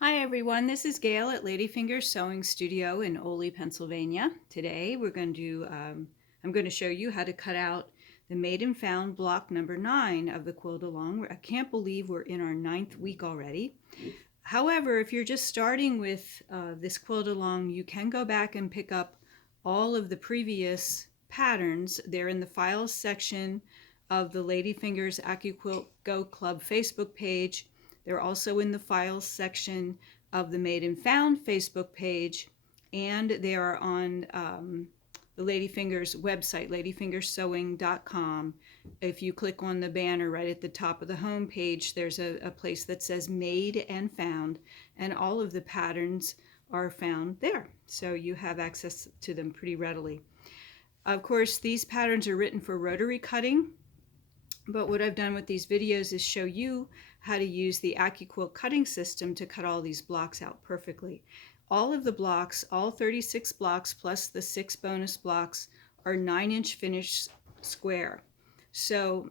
Hi everyone, this is Gail at Ladyfinger Sewing Studio in Ole, Pennsylvania. Today I'm going to show you how to cut out the Made and Found block number 9 of the quilt along. I can't believe we're in our 9th week already. However, if you're just starting with this quilt along, you can go back and pick up all of the previous patterns. They're in the files section of the Ladyfingers AccuQuilt Go Club Facebook page. They're also in the files section of the Made and Found Facebook page, and they are on the Ladyfingers website, ladyfingersewing.com. If you click on the banner right at the top of the home page, there's a place that says Made and Found, and all of the patterns are found there. So you have access to them pretty readily. Of course, these patterns are written for rotary cutting, but what I've done with these videos is show you how to use the AccuQuilt cutting system to cut all these blocks out perfectly. All of the blocks, all 36 blocks plus the 6 bonus blocks, are 9-inch finished square. So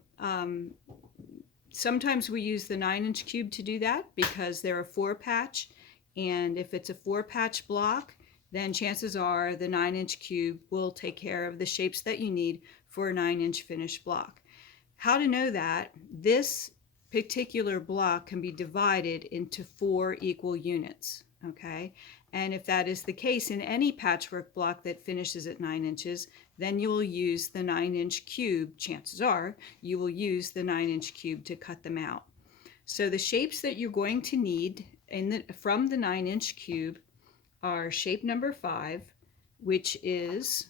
sometimes we use the 9-inch cube to do that because they're a 4-patch, and if it's a 4-patch block, then chances are the 9-inch cube will take care of the shapes that you need for a 9-inch finished block. How to know that? This particular block can be divided into 4 equal units, okay? And if that is the case in any patchwork block that finishes at 9 inches, then you will use the 9-inch cube. Chances are you will use the 9-inch cube to cut them out. So the shapes that you're going to need from the 9-inch cube are shape number 5, which is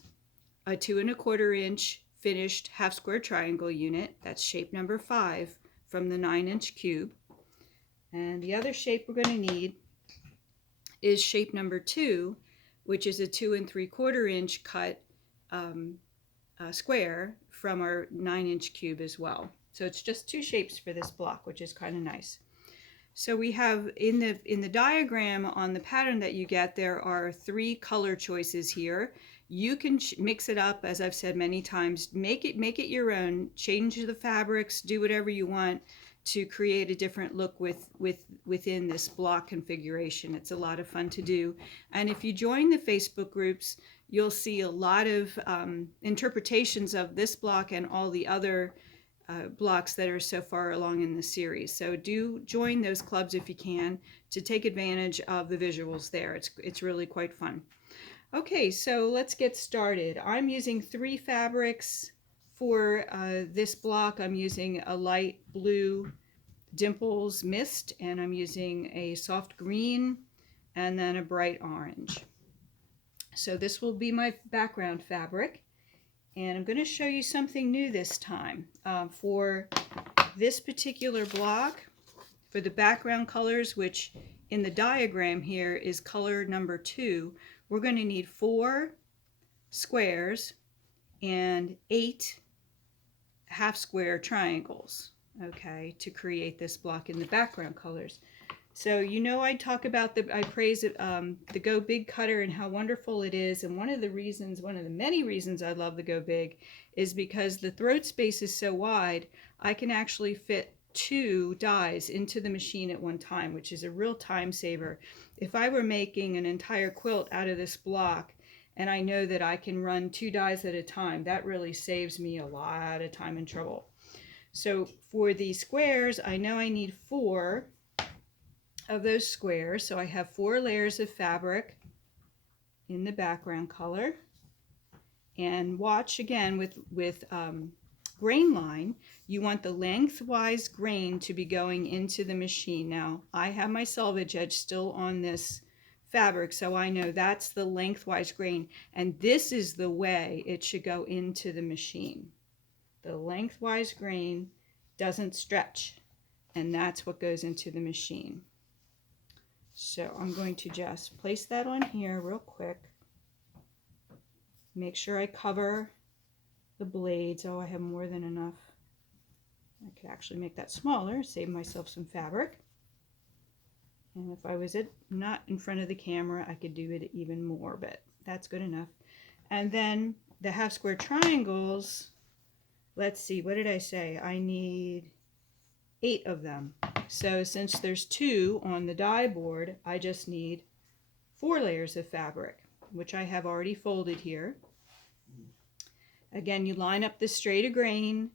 a 2¼ inch finished half square triangle unit. That's shape number 5 from the 9-inch cube. And the other shape we're going to need is shape number 2, which is a 2¾ inch cut square from our 9-inch cube as well. So it's just 2 shapes for this block, which is kind of nice. So we have in the diagram on the pattern that you get, there are 3 color choices here. You can mix it up, as I've said many times. Make it your own. Change the fabrics. Do whatever you want to create a different look within this block configuration. It's a lot of fun to do. And if you join the Facebook groups, you'll see a lot of interpretations of this block and all the other blocks that are so far along in the series. So do join those clubs if you can to take advantage of the visuals there. It's really quite fun. Okay, so let's get started. I'm using 3 fabrics for this block. I'm using a light blue Dimples Mist, and I'm using a soft green and then a bright orange. So this will be my background fabric, and I'm going to show you something new this time. For this particular block, for the background colors, which in the diagram here is color number 2, we're going to need 4 squares and 8 half square triangles, okay, to create this block in the background colors. So I talk about I praise the Go Big cutter and how wonderful it is, and one of the many reasons I love the Go Big is because the throat space is so wide, I can actually fit 2 dies into the machine at one time, which is a real time saver. If I were making an entire quilt out of this block and I know that I can run 2 dies at a time, that really saves me a lot of time and trouble. So for the squares, I know I need 4 of those squares, so I have 4 layers of fabric in the background color. And watch again with grain line, you want the lengthwise grain to be going into the machine. Now I have my selvage edge still on this fabric, so I know that's the lengthwise grain, and this is the way it should go into the machine. The lengthwise grain doesn't stretch, and that's what goes into the machine. So I'm going to just place that on here real quick. Make sure I cover the blades. Oh, I have more than enough. I could actually make that smaller, save myself some fabric. And if I was not in front of the camera, I could do it even more, but that's good enough. And then the half square triangles, let's see, what did I say? I need 8 of them. So since there's 2 on the die board, I just need 4 layers of fabric, which I have already folded here. Again, you line up the straight of grain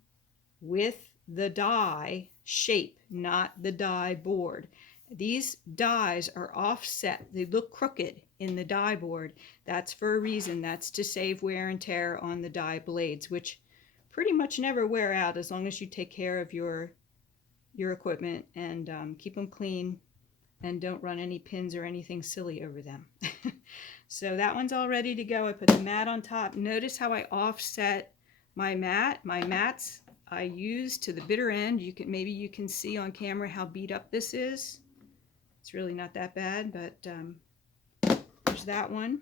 with the die shape, not the die board. These dies are offset. They look crooked in the die board. That's for a reason. That's to save wear and tear on the die blades, which pretty much never wear out as long as you take care of your equipment and keep them clean and don't run any pins or anything silly over them. So that one's all ready to go. I put the mat on top. Notice how I offset my mat. My mats I use to the bitter end. Maybe you can see on camera how beat up this is. It's really not that bad, but there's that one.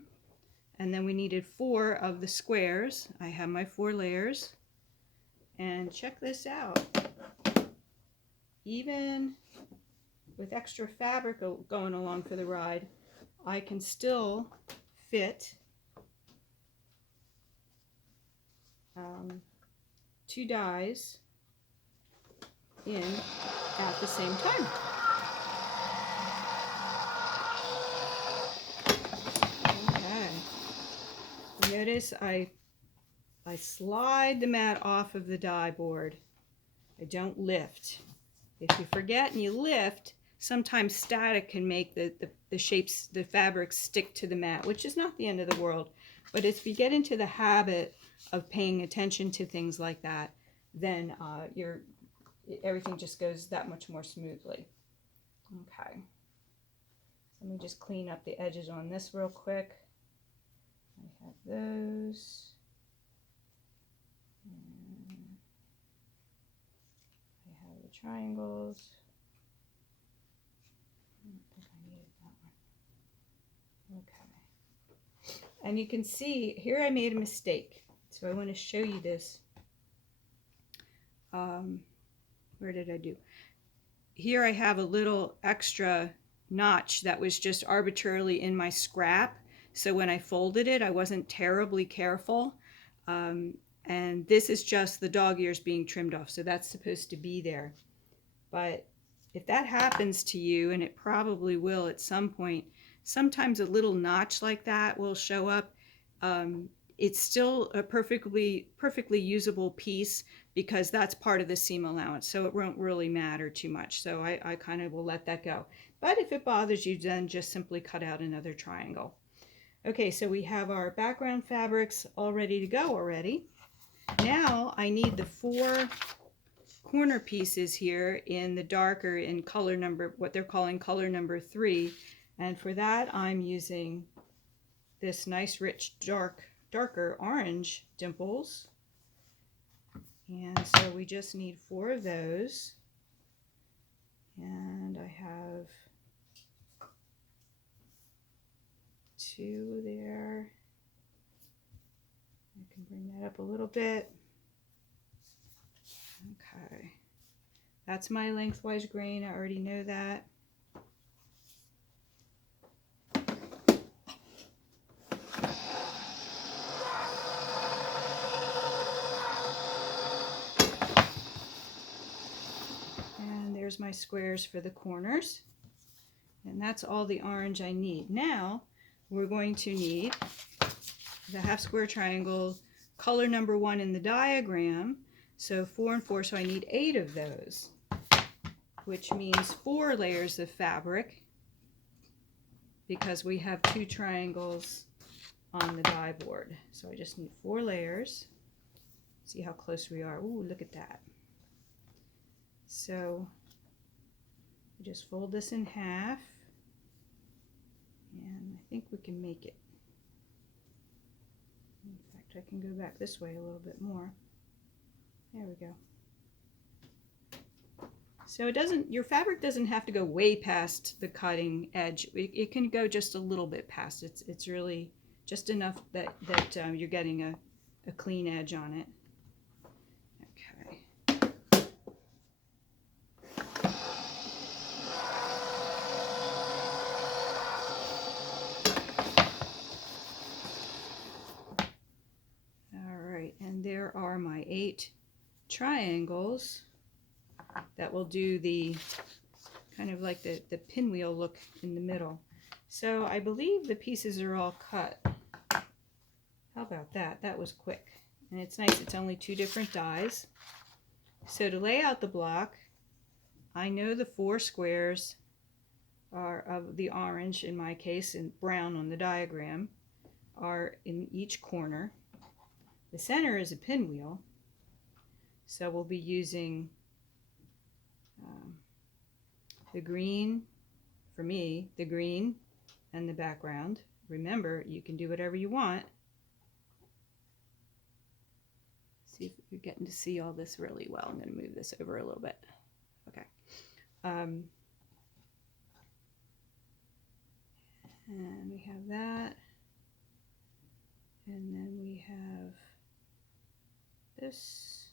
And then we needed 4 of the squares. I have my 4 layers. And check this out. Even with extra fabric going along for the ride, I can still fit 2 dies in at the same time. Okay. Notice I slide the mat off of the die board. I don't lift. If you forget and you lift, sometimes static can make the shapes, the fabrics stick to the mat, which is not the end of the world. But if you get into the habit of paying attention to things like that, then everything just goes that much more smoothly. Okay. Let me just clean up the edges on this real quick. I have those. And I have the triangles. I don't think I needed that one. Okay. And you can see here I made a mistake. So I want to show you this. Where did I do? Here I have a little extra notch that was just arbitrarily in my scrap. So when I folded it, I wasn't terribly careful. And this is just the dog ears being trimmed off. So that's supposed to be there. But if that happens to you, and it probably will at some point, sometimes a little notch like that will show up. It's still a perfectly usable piece because that's part of the seam allowance, so it won't really matter too much. So I kind of will let that go. But if it bothers you, then just simply cut out another triangle. Okay, so we have our background fabrics all ready to go already. Now I need the 4 corner pieces here in the darker, in color number, what they're calling color number 3. And for that I'm using this nice rich darker orange dimples. And so we just need 4 of those. And I have 2 there. I can bring that up a little bit. Okay. That's my lengthwise grain. I already know that. There's my squares for the corners, and that's all the orange I need. Now we're going to need the half square triangle color number 1 in the diagram, so 4 and 4, so I need 8 of those, which means 4 layers of fabric because we have 2 triangles on the die board. So I just need 4 layers. See how close we are. Ooh, look at that. So just fold this in half, and I think we can make it. In fact, I can go back this way a little bit more. There we go. So it doesn't, your fabric doesn't have to go way past the cutting edge. It can go just a little bit past. It's really just enough that you're getting a clean edge on it. There are my 8 triangles that will do the kind of like the pinwheel look in the middle. So I believe the pieces are all cut. How about that? That was quick. And it's nice, it's only 2 different dies. So to lay out the block, I know the 4 squares are of the orange in my case and brown on the diagram are in each corner. The center is a pinwheel, so we'll be using the green, for me, the green and the background. Remember, you can do whatever you want. See if you're getting to see all this really well. I'm going to move this over a little bit. Okay. And we have that. And then we have this.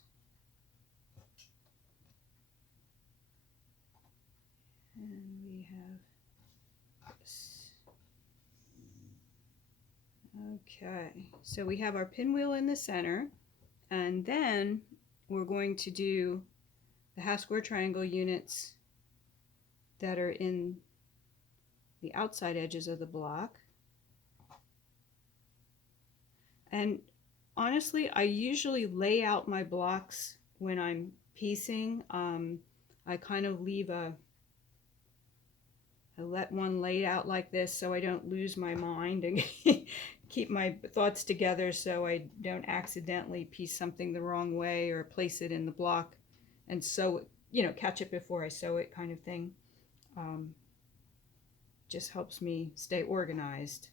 And we have this. Okay, so we have our pinwheel in the center, and then we're going to do the half square triangle units that are in the outside edges of the block. And honestly, I usually lay out my blocks when I'm piecing. I kind of leave I let one laid out like this so I don't lose my mind and keep my thoughts together so I don't accidentally piece something the wrong way or place it in the block and sew it, you know, catch it before I sew it kind of thing. Just helps me stay organized.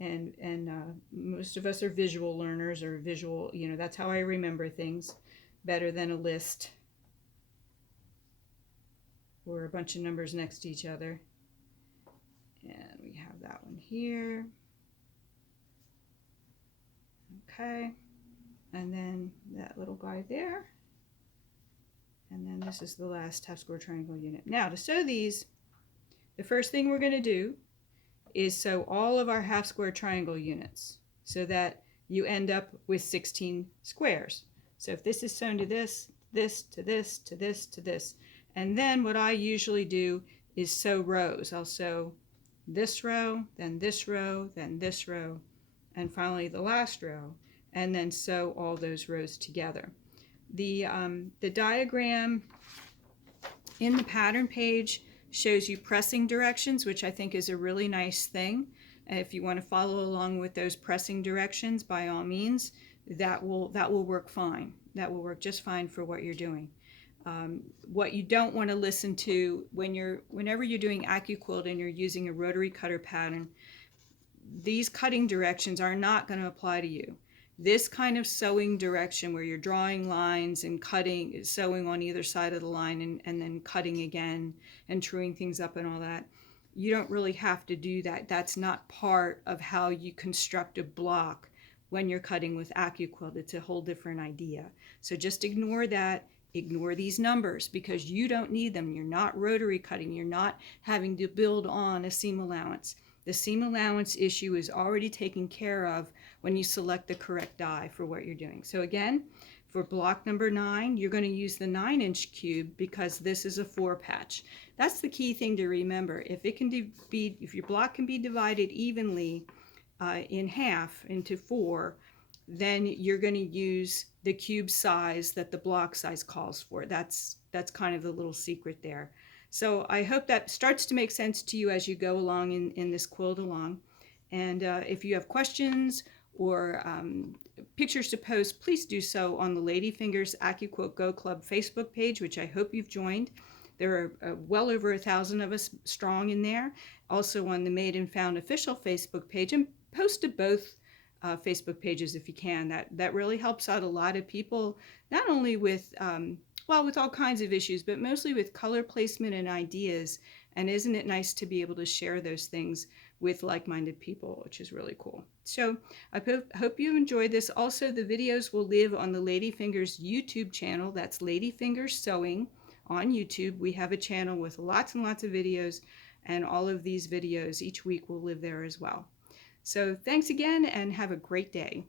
And most of us are visual learners or visual, you know, that's how I remember things better than a list or a bunch of numbers next to each other. And we have that one here. Okay. And then that little guy there. And then this is the last half square triangle unit. Now to sew these, the first thing we're going to do is sew all of our half square triangle units so that you end up with 16 squares. So if this is sewn to this, this, to this, to this, to this. And then what I usually do is sew rows. I'll sew this row, then this row, then this row, and finally the last row, and then sew all those rows together. The diagram in the pattern page shows you pressing directions, which I think is a really nice thing. And if you want to follow along with those pressing directions, by all means, that will work fine. That will work just fine for what you're doing. What you don't want to listen to whenever you're doing AccuQuilt and you're using a rotary cutter pattern, these cutting directions are not going to apply to you. This kind of sewing direction where you're drawing lines and cutting, sewing on either side of the line and then cutting again and truing things up and all that, you don't really have to do that. That's not part of how you construct a block when you're cutting with AccuQuilt. It's a whole different idea. So just ignore that. Ignore these numbers because you don't need them. You're not rotary cutting. You're not having to build on a seam allowance. The seam allowance issue is already taken care of when you select the correct die for what you're doing. So again, for block number 9, you're going to use the 9-inch cube because this is a 4 patch. That's the key thing to remember. If your block can be divided evenly in half into 4, then you're going to use the cube size that the block size calls for. That's kind of the little secret there. So I hope that starts to make sense to you as you go along in this quilt along. And if you have questions or pictures to post, please do so on the Ladyfingers AccuQuilt Go Club Facebook page, which I hope you've joined. There are well over 1,000 of us strong in there. Also on the Made and Found official Facebook page, and post to both Facebook pages if you can. That really helps out a lot of people, not only with with all kinds of issues, but mostly with color placement and ideas. And isn't it nice to be able to share those things with like-minded people, which is really cool. So I hope you enjoyed this. Also, the videos will live on the Ladyfingers YouTube channel. That's Ladyfingers Sewing on YouTube. We have a channel with lots and lots of videos, and all of these videos each week will live there as well. So thanks again and have a great day.